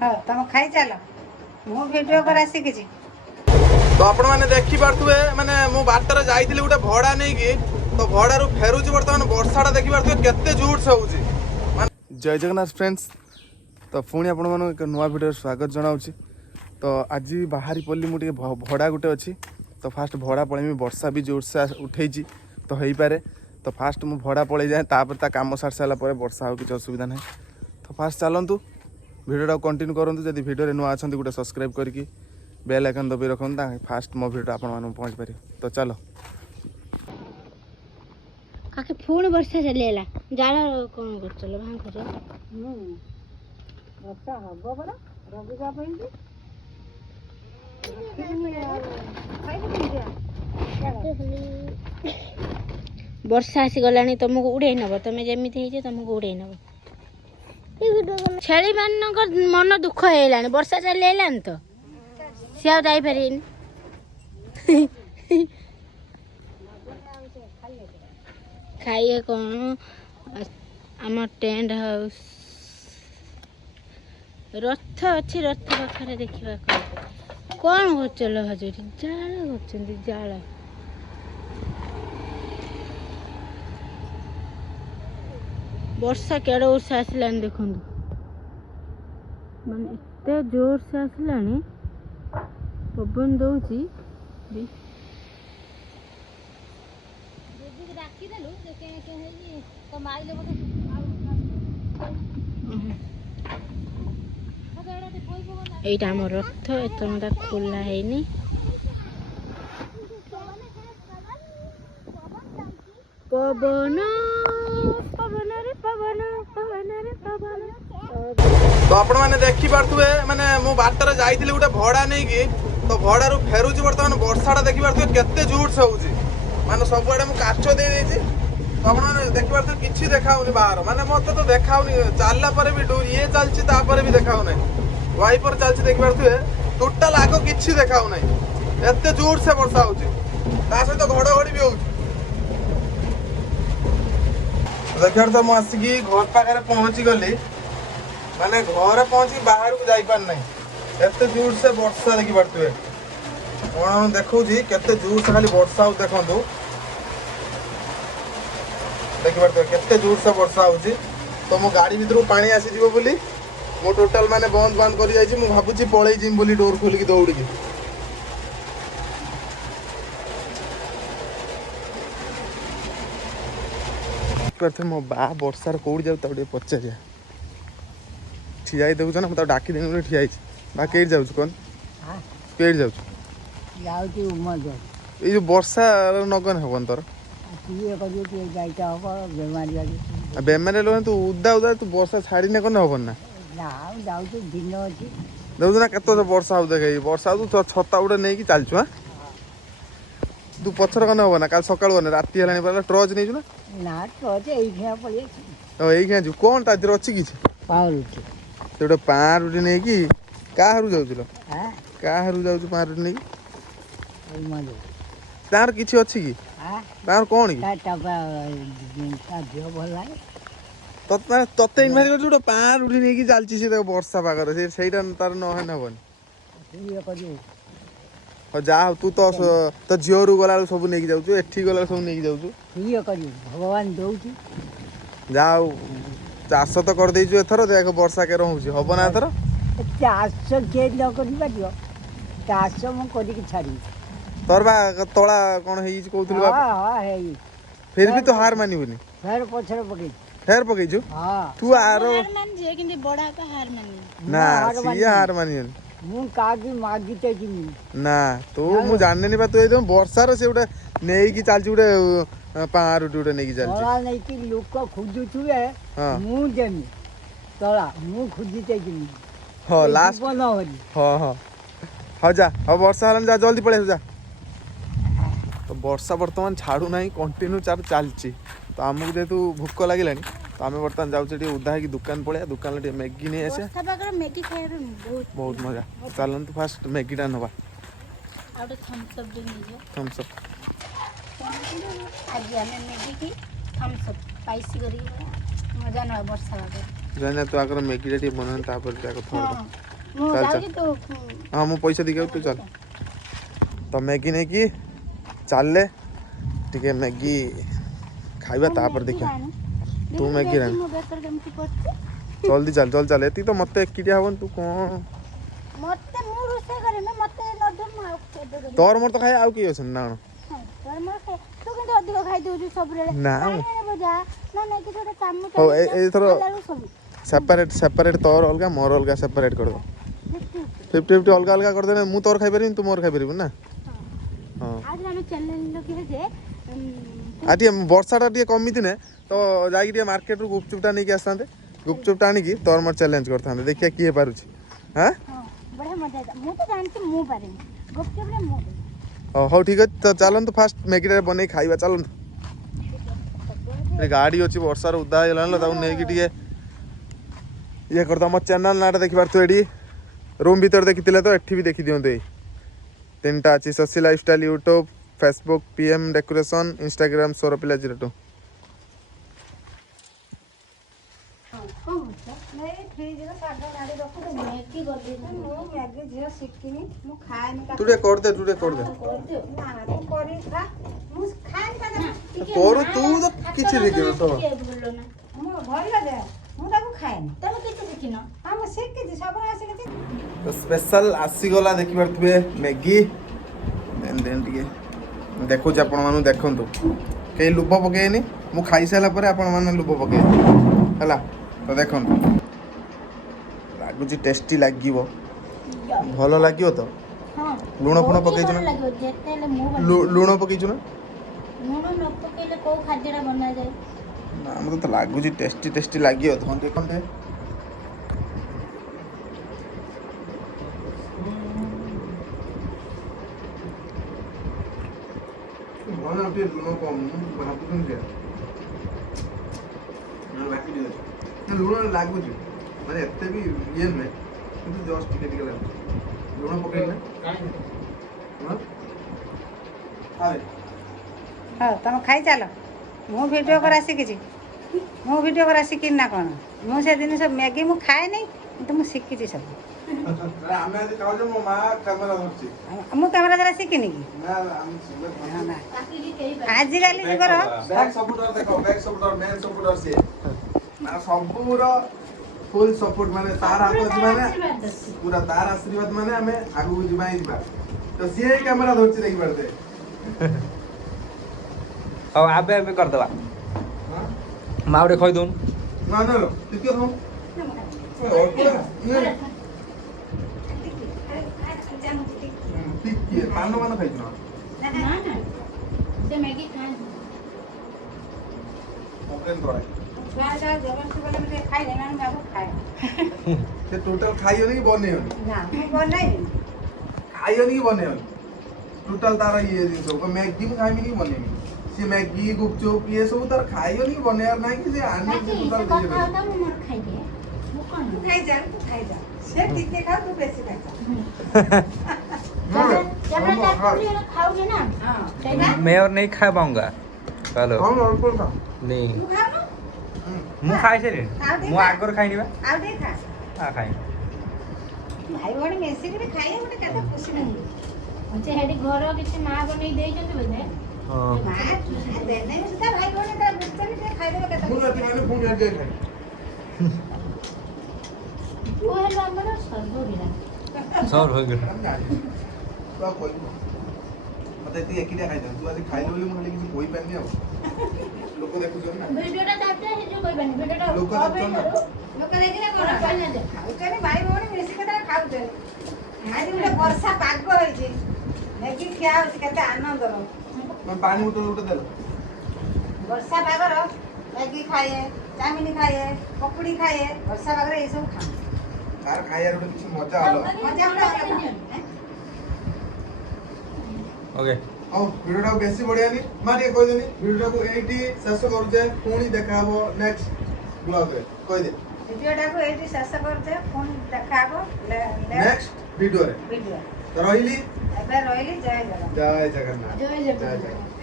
हाँ तुम खाई चल मु वीडियो करा शिखी तो आपण मैंने देखी पारे माने मु बाटर जाइली गोटे भड़ा नहीं कि तो भड़ारू फेरुची बर्तमान वर्षाटा देखी पारे केते जोर से होउची। जय जगन्नाथ फ्रेंड्स, तो पुणी आपण मन एक नुआ वीडियो स्वागत जनाऊँगी। तो आज बाहरी पल्ली मुझे भड़ा गोटे अच्छी तो फास्ट भड़ा पलैमी वर्षा भी जोर से उठे तो हो पारे तो फास्ट मुझे भड़ा पलि जाए तापर ता काम सारी सारापर वर्षा हो किसी असुविधा ना। तो फास्ट चलतु वीडियो कंटिन्यू करूँ जब वीडियो नुआ अच्छा गोटे सब्सक्राइब करके बेल आइकन दबी रखुन फास्ट मो वीडियो आपण पहुँच पारे। तो चलो काके फोन वर्षा चलेला जाला कोन कर चलो भां कर वर्षा हबो बरा रवि का पई वर्षा आसी गलानी तुमको उड़े नब तुम जमी तुमको उड़े नब छेली मान मन दुख है वर्षा चल तो सी आ जापर खाइए कौन आम टेंट हाउस रथ अच्छी रथ पाखे देखा कौन कर चल हजूरी जाल कर जाल वर्षा केड़ वर्ष आसला देखु मान एत जोर से आसला पवन दौची এইটা আমার রথ এতটা খোলা হয়নি পবন পবন রে পবন পবন রে পবन। तो आपण मैंने देखी पारे माने मु बाटर जाइली गोटे भड़ा नहीं कि तो भड़ारू फेरुची बर्तमान वर्षाटा देखी पारे केते जोर से होउची माने सबुआडे मु काच दे देछि तो आपण मैंने देखी पारे किछि देखाउनी बाहर माने मते तो देखाउनी चालला परे भी ये चलछि तापर भी देखाउ नै वाइपर चलछि देखि पारे टोटल आको किछि देखाउ नै एते जोर से वर्षा होउची ता सहित घड़घड़ी भी होउची। देखिए तो मुझे आसिकी घर पाखे पहुँची गली माने घर पहुँची बाहर को जापार ना एत जोर से वर्षा देखी पारे कौन देखा केते जोर से खाली वर्षा हो देखु देखी पारे केते जोर से वर्षा हो तो मो गाड़ी भीतर पानी आसीज बोली मो टोटाल माने बंद बंद कर जाइए मुझे भावुँ पलि जिम बोली डोर खोलिकी दौड़ी करते मो बा वर्षार कौड़ी जाऊ ताऊ पचार ठिया देखुच ना मुझे डाक देनी ठिया बा कई जाऊँ कौन कई जाऊँ ये जो वर्षा नगन हेन तोर बेमारी लोग तू उदा उदा तू वर्षा छाड़ी ने कौन हेन ना देखु ना केत वर्षा हो देखे वर्षा तू छता गुटे नहीं कि चलचु हाँ तू पछर कने हम ना काल सकाळ गने राति हेलानी परा टॉर्च नै छु ना टॉर्च एई खेया पळी अछि एई खेया छु कोन ता दिर अछि किछ पाउरुटी तोडे पारुटी नै कि काहरु जाउछलो हां काहरु जाउछु पारुटी नै ओइ मालो तार किछ अछि कि हां तार कोन कि टाटा का दियो भल लागे तत तते इनभाइट कर जोडे पारुटी नै कि चालछि से वर्षा पागर से सेइटा तार न हेन हबन ये कजु जा तू तो तो झीरू गला सब नहीं जाऊ एठी गला सब नहीं जाऊ भगवान दौची जाओ चाष तो कर देछु एथर देख वर्षा के रहउची हबो ना एथर चाष के न करि पारियो चाष म करि के छाड़ी तोर बा तोला कोन हेई कहउतली बा हां हां हेई फिर भी तो हार मानिबनी फेर पछर पकई फेर पकईछु हां तू आरो हार मान जे किंतु बड़ा का हार मानी ना सी हार मानियन मु कागी मागिते कि ना तो मु जानने नहीं बा तो एकदम वर्षा रे से उडे नेई की चालची उडे पारुटी उडे नेई की चालची तोला नहीं कि लोक खुजु छुए मु जेमी तोला मु खुजिते कि हां लास्ट बना होली हां हां हो जा अब वर्षा हलन जा जल्दी पळे जा। तो वर्षा वर्तमान छाड़ू ना कंटिन्यू चलची तो आमको जेहेतु भूक लगे तो आम बर्तमान जाऊे उदा है दुकान पड़े दुकान मैगी नहीं आसे बहुत मजा चलते फास्ट मैगीटा नवा थम्स अप जाना तो आगर मैगीटा बना तापर ମୁଁ ଚାଲ, ଯାଉଛି ତୁ हाँ मु पैसा देके तू चल तो मैगी नहीं कि चलले टिके मैगी खाइबा तापर देखा तू मैगी रानी ମୋ ବେକରେ କେମିତି ପଡୁଛି जल्दी चल जल्दी चल एती तो मते एकिटिया हवन तू कौन ମତେ ମୁଁ ରୋଷେଇ କରିବି ମତେ ନଦୁ ମୁଁ ଆଉ କେବେ କରିବି तोर मोर तो खाए आउ की अछन ना ତୋର ମୋର ତୁ କିନ୍ତୁ ଅଧିକ ଖାଇ ଦଉଛୁ ସବୁବେଳେ ନା। ଯା ନା ନାଇଁ କିଛି ଗୋଟେ କାମ ହଉ ଏଇ ଥର ସବୁ सेपरेट तोर अलगा मोर अलगा सेपरेट कर दो 50-50 अलगा अलगा कर देना मु तोर खाइ परिबिन तू मोर खाइ परिबिन ना हां आज ଆମେ ଚ୍ୟାଲେଞ୍ଜ ଲଗେଇଲେ जे आटी वर्षाटा टिके कमी दिने तो जाई टिके मार्केट रु गुपचुपटा नहीं के आसांते गुपचुपटा आनी की तोर मोर चैलेंज करथांते देखिया किए पारुची हां बड़ा मजा आता मु तो जानती मु पारेनी गुपचुप रे मु हो ठीक है तो चलन तो फास्ट मैगी रे बनै खाइबा चलन ए गाड़ी अछि वर्षा रे उदा हेलान ल ताऊ नै की टिके ये करता मो चैनल नाटा देखि पार तो एडी रूम भीतर देखिथिले तो एठी भी देखि दियंते तीनटा अछि Shashi lifestyle YouTube Facebook PM decoration Instagram सोरपिला 02 तू रे कर दे करू तू तो किछि देखि तो तो स्पेशल आसी गला देखि परथबे मैगी देन टिके देखो जे आपण मानु देखंतु के लुभ पकेनी मु खाई साला परे आपण माने लुभ पके हला तो देखंतु लागु जी टेस्टी लागिवो भलो लागियो तो हां लूण फुण पकै छु ना लूण पकै छु ना लूण न पकेले को खाद्यरा बना जाय ना हमको तो लागु जी टेस्टी लागियो तो देखंते मन आटे लूण कम भाबुन के ना लागी दियो ना लूण लागु जी माने एते भी ये नै किंतु जस्ट टिके लागु लूण पकै ना हां हाय ହଁ ତମେ ଖାଇ ଚାଲ ମୁଁ ଭିଡ଼ିଓ କରା ଶିଖିଛି ମୁଁ ଭିଡ଼ିଓ କରା ଶିଖିନି ନା କ'ଣ ମୁଁ ସେ ଜିନିଷ ମ୍ୟାଗି ମୁଁ ଖାଏନି କିନ୍ତୁ ମୁଁ ଶିଖିଛି ସବୁ ଆମେ ଆଜି ଖାଉଛେ ମୋ ମା କ୍ୟାମେରା ଧରୁଛି ମୁଁ କ୍ୟାମେରା ଦ୍ୱାରା ଶିଖିନି କି ନା ଆମେ ନା ଆଜିକାଲି ଯୁଗର ବ୍ୟାକ୍ ସପୋର୍ଟର ଦେଖ ବ୍ୟାକ୍ ସପୋର୍ଟର ମେନ୍ ସପୋର୍ଟର ସିଏ ମାନେ ସବୁର ଫୁଲ୍ ସପୋର୍ଟ ମାନେ ତାର ହାତ ଅଛି ମାନେ ପୁରା ତାର ଆଶୀର୍ବାଦ ମାନେ ଆମେ ଆଗକୁ ଯିବା ହିଁ ଯିବା ତ ସିଏ କ୍ୟାମେରା ଧରୁଛି ଦେଖି ପାରୁଛେ ହଉ ଆବେ କରିଦେବା ମା ଗୋଟେ ଖୋଇ ଦଉନ ନା ନା ଟିକେ ହଉ ଟିକେ ପାନ ଖାଇଛୁ ନା ସେ ମ୍ୟାଗି ଖାଏ ସେ ଟୋଟାଲ ଖାଇବନି କି ବନେଇବନି ଖାଇବନି କି ବନେଇବନି ଟୋଟାଲ ତାର ଇଏ ଜିନିଷ ମ୍ୟାଗି ମୁଁ ଖାଇବିନି କି ବନେଇବି ସେ ମ୍ୟାଗି ଗୁପଚୁପ ଇଏ ସବୁ ତାର ଖାଇବନି କି ବନେଇବାର ନାହିଁ କି ସେ ଆଣି मैं और नहीं खा पाऊंगा चलो नहीं ମୁଁ ଖାଇସାରିଲିଣି ମୁଁ ଆଗରୁ ଖାଇନି ବା ଆଉ ଟିକେ ଖା ହଁ ଖାଇନି ଭାଇ ଭଉଣୀ ମିଶିକିରି ଖାଇଲେ ଗୋଟେ କେତେ ଖୁସି ଲାଗିବ ସେଠି ଘର କିଛି ମା ବନେଇ ଦେଇଛନ୍ତି ବୋଧେ ହଁ ମା ଦେନେ ସୁଦ୍ଧା ଭାଇ ଭଉଣୀ ତା ବୁଝିଛନ୍ତି ଟିକେ ଖାଇଦେବେ କେତେ ମୁଁ ରାତି ମାନେ ପୁଣି ଆଜି ଖାଇ ତୁ ହେଲୁ ଆମର ସର୍ବବିରା ସର୍ ହୋଇଗଲା ତ କହିବୁ ମତେ ଏତିକି ଏକିଟା ଖାଇଥାନ୍ତି ତୁ ଆଜି ଖାଇଲୁ ବୋଲି ମୁଁ ଖାଲି କିଛି କହିପାରିନି ଆଉ ଲୋକ ଦେଖୁଛନ୍ତି ନା ଭିଡିଓଟା ତାପରେ ସେ ଯୋଉ କହିବାନି ଭିଡିଓଟା ଲୋକ ଦେଖୁଛନ୍ତି ନା ଲୋକ ଦେଖିଲେ କଣ ଖାଉଛନ୍ତି ଭାଇ ଭଉଣୀ ମିଶିକି ତାର ଖାଉଛନ୍ତି ଆଜି ଗୋଟେ ବର୍ଷା ପାଗ ହେଇଛି ମ୍ୟାଗି ଖିଆ ହଉଛି କେତେ ଆନନ୍ଦର ପାଣି ବୋତଲ ଗୋଟେ ଦେଲ ବର୍ଷା ପାଗର ମ୍ୟାଗି ଖାଏ ଚାଉମିନ ଖାଏ ପକୁଡ଼ି ଖାଏ ବର୍ଷା ପାଗରେ ଏଇସବୁ ଖାଆନ୍ତି ତାର ଖାଇବାର ଗୋଟେ କିଛି ମଜା ଅଲଗା ମଜା ଗୋଟେ ଅଲଗା ଓକେ ଆଉ ଭିଡ଼ିଓଟାକୁ ବେଶୀ ବଢ଼ିଆନି ମା ଟିକେ କହିଦେନି ଭିଡ଼ିଓଟାକୁ ଏଇଠି ଶେଷ କରୁଛେ ପୁଣି ଦେଖା ହବ ନେକ୍ସଟ ବ୍ଲଗରେ କହିଦେ ଭିଡ଼ିଓଟାକୁ ଏଇଠି ଶେଷ କରୁଛେ ପୁଣି ଦେଖା ହବ ନେକ୍ସଟ ଭିଡ଼ିଓରେ ଭିଡ଼ିଓ ରହିଲି ଏବେ ରହିଲି ଜୟ ଜଗନ୍ନାଥ ଜୟ ଜଗନ୍ନାଥ ଜୟ ଜଗନ୍ନାଥ।